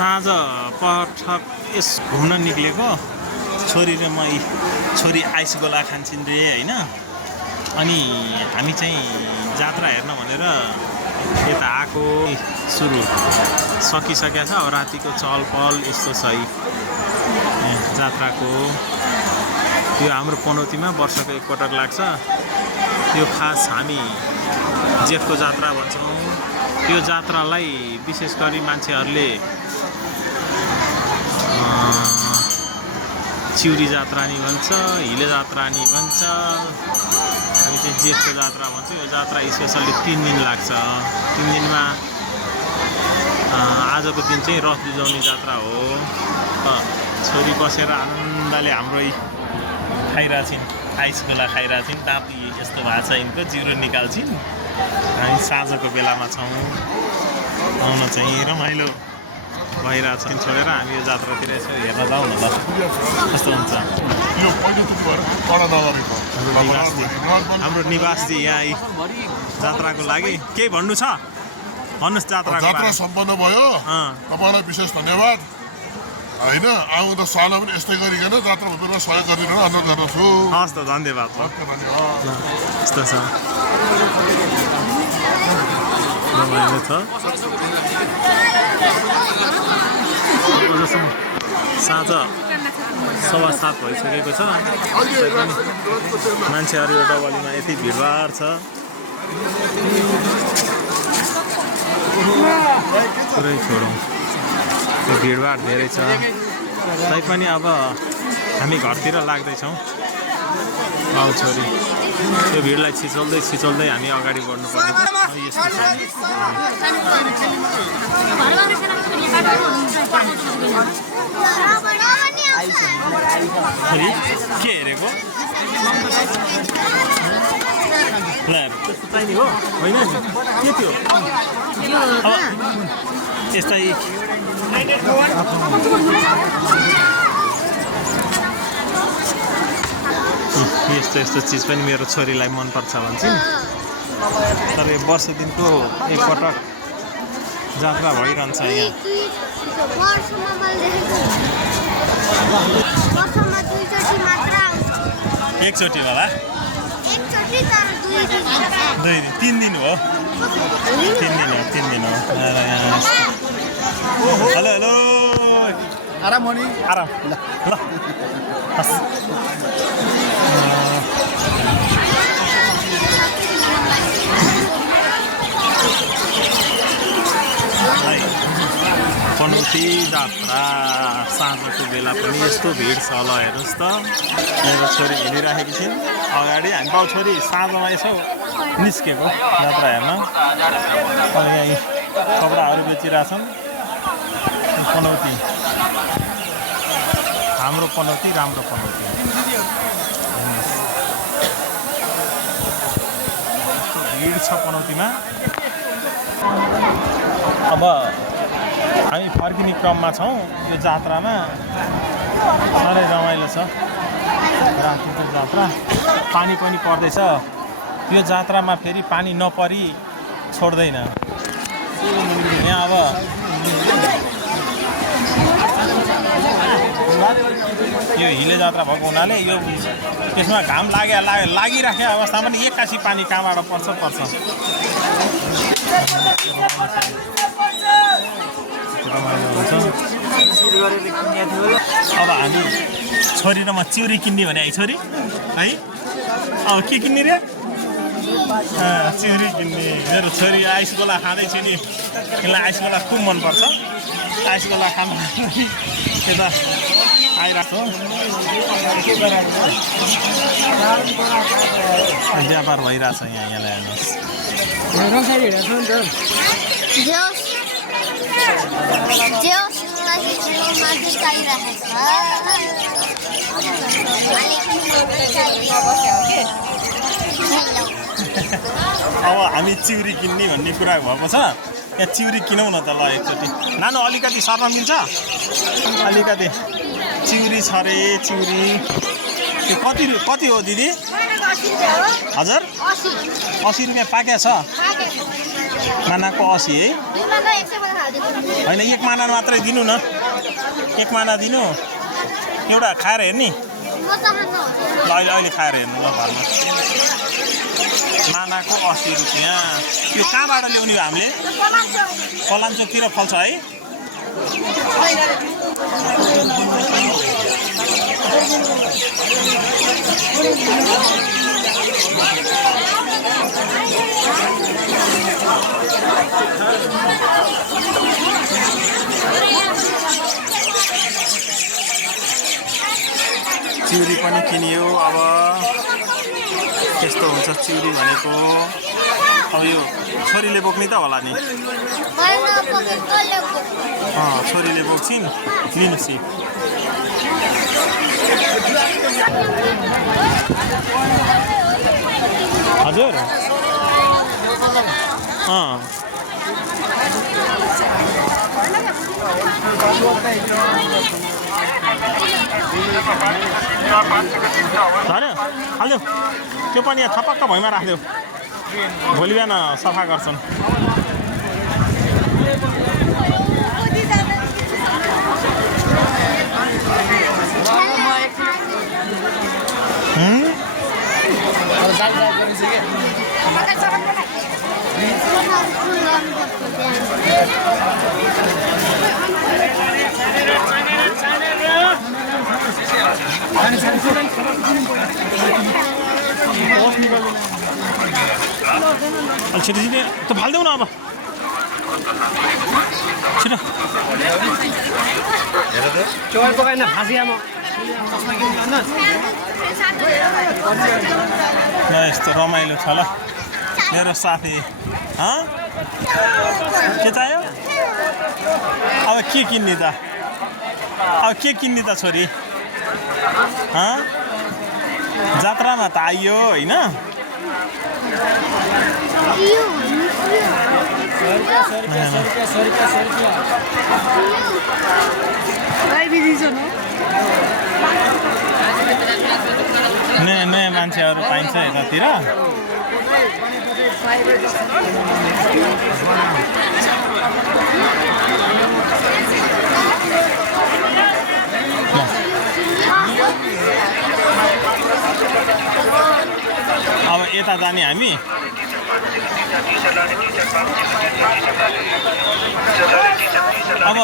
साँझ पटक यस घुम्न निक्लेको छोरी र म छोरी आइस गोला खान्छन् रे होइन अनि हामी चाहिँ जात्रा हेर्न भनेर यता आएको सुरु सकिसकेको छ अब रातिको चहल पहल यस्तो छ जात्राको यो हाम्रो पनौतीमा वर्षको एकपटक लाग्छ यो खास हामी जेठको जात्रा भन्छौँ यो जात्रालाई विशेष गरी मान्छेहरूले चिउरी जात्रा नि भन्छ हिले जात्रा नि भन्छ हामी चाहिँ जेठको जात्रा भन्छौँ यो जात्रा स्पेसल्ली 3 दिन लाग्छ 3 दिनमा आजको दिन चाहिँ रथ बुझाउने जात्रा हो छोरी बसेर आनन्दले हाम्रो खाइरहेछन् आइस गोला खाइरहेछन् ताती यस्तो भएको छ यिनको जिरो निकाल्छन् हामी साँझको बेलामा छौँ आउन चाहिँ रमाइलो भइरहेछ छोडेर हामी यो जात्रातिर यसो हेर्न जाउँ न ल कस्तो हुन्छ हाम्रो निवासजी यहाँ जात्राको लागि केही भन्नु छ भन्नुहोस् जात्रा सम्पन्न भयो तपाईँलाई विशेष धन्यवाद होइन आउँदो सालमा पनि यस्तै गरिकन जात्रा भएकोमा सहयोग गरिदिनु अनुरोध गर्दछु हस् त धन्यवाद यस्तो छ रमाइलो छ साँझ 7:15 भइसकेको छ मान्छेहरू यो डबलीमा यति भिडभाड छ पुरै छोडौँ यो भिडभाड धेरै छ तैपनि अब हामी घरतिर लाग्दैछौँ बाउ छोरी यो भिडलाई छिचोल्दै हामी अगाडि बढ्नुपर्ने के हेरेको ल त्यस्तो चाहिने हो होइन के थियो यस्तै यस्तो चिज पनि मेरो छोरीलाई मनपर्छ भन्छन् तर यो वर्ष दिनको एकपटक जात्रा भइरहन्छ यहाँ एकचोटि होला 3 दिन हो 3 दिन हो हेलो हेलो आराम हो नि आराम ल हस् पनौती जात्रा साँझको बेला पनि यस्तो भिड छ ल हेर्नुहोस् त मेरो छोरी हिँडिराखेकी छिन् अगाडि हामी बाउ छोरी साँझमा यसो निस्केको जात्रा हेर्न यहाँ कपडाहरू बेचिरहेछन् पनौती हाम्रो पनौती राम्रो पनौती भिड छ पनौतीमा अब हामी फर्किने क्रममा छौँ यो जात्रामा साह्रै रमाइलो छ रातिको जात्रा पानी पनि पर्दैछ यो जात्रामा फेरि पानी नपरी छोड्दैन यहाँ अब यो हिले जात्रा भएको हुनाले यो त्यसमा घाम लागिराखेको अवस्थामा पनि एक्कासी पानी कहाँबाट पर्छ रमाइलो हुन्छ अब हामी छोरी र म चिउरी किन्ने भने है छोरी है अब के किन्ने रे चिउरी किन्ने मेरो छोरी आइस गोला खाँदैछ नि यसलाई आइस गोला खुब मनपर्छ आइस गोला खानु यता आइरहेको व्यापार भइरहेछ यहाँलाई हेर्नुहोस् अब हामी चिउरी किन्ने भन्ने कुरा भएको छ यहाँ चिउरी किनौँ न त ल एकचोटि नानु अलिकति सर्न मिल्छ अलिकति चिउरी छ रे चिउरी त्यो कति हो दिदी हजुर 80 रुपियाँ पाके छ मानाको 80 है होइन 1 माना मात्रै दिनु न 1 माना दिनु एउटा खाएर हेर्ने ल अहिले खाएर हेर्नु ल घरमा मानाको 80 रुपियाँ यो कहाँबाट ल्याउने हो हामीले पलाञ्चोकतिर फल्छ है चिउरी पनि किनियो अब त्यस्तो हुन्छ चिउरी भनेको अब यो छोरीले बोक्ने त होला नि छोरीले बोक्छिन् लिनुहोस् हजुर झऱ्यो हाल्यो त्यो पनि यहाँ थपक्क भुइँमा राखिदेऊ भोलि बिहान सफा गर्छन् छिटो छिटो त्यो फालिदेऊ न अब छिटो ल यस्तो रमाइलो छ ल मेरो साथी के चाहियो अब के किन्ने त छोरी जात्रामा त आइयो होइन नयाँ मान्छेहरू पाइन्छ यतातिर अब यता जाने हामी अब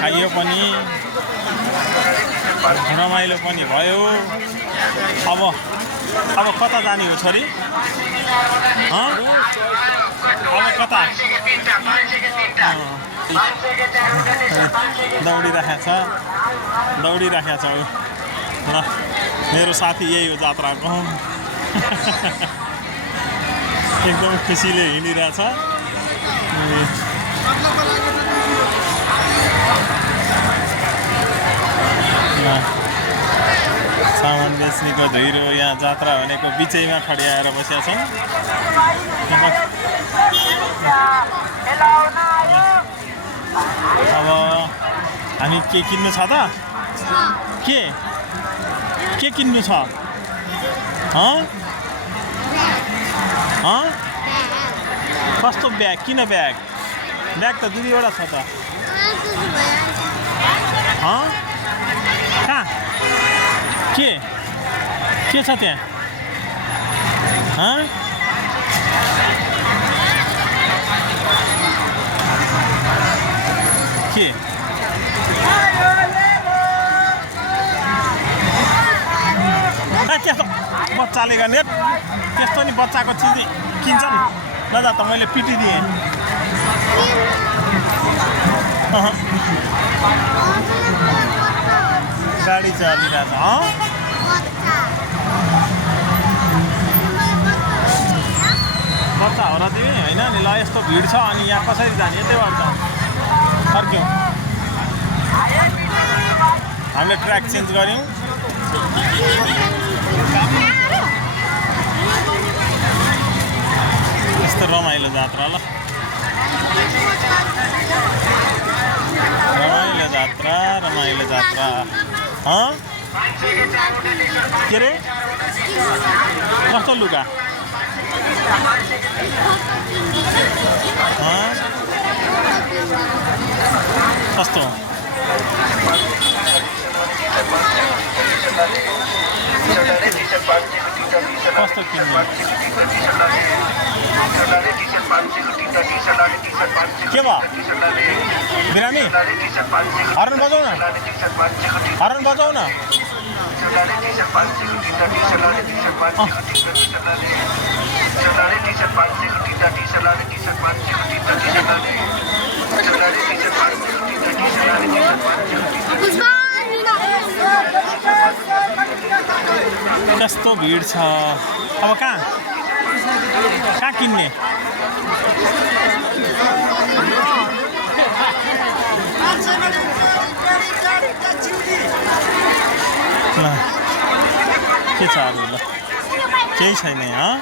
खाइयो पनि रमाइलो पनि भयो अब कता जाने हो छोरी अब कता दौडिराखेको छ ल मेरो साथी यही हो जात्राको एकदम खुसीले हिँडिरहेछ सामान बेच्नेको धुइरो यहाँ जात्रा भनेको बिचैमा खडियाएर बसेका छन् अब हामी के किन्नु छ त के किन्नु छ कस्तो ब्याग किन ब्याग त दुईवटा छ त कहाँ के छ त्यहाँ के त्यस्तो बच्चाले गर्ने त्यस्तो नि बच्चाको चिज किन्छन् ल त मैले पिटिदिएँ गाडी चलिरहेछ बच्चा हो र तिमी होइन नि ल यस्तो भिड छ अनि यहाँ कसरी जाने यतैबाट फर्क्यौँ हामीले ट्र्याक चेन्ज गऱ्यौँ यस्तो रमाइलो जात्रा ल रमाइलो जात्रा के अरे कस्तो लुगा कस्तो कस्तो किन्ने के भयो बिरामी हर्न बजाउ न हर्न बजाउ न कस्तो भिड छ अब कहाँ किन्ने के छ अरू ल केही छैन यहाँ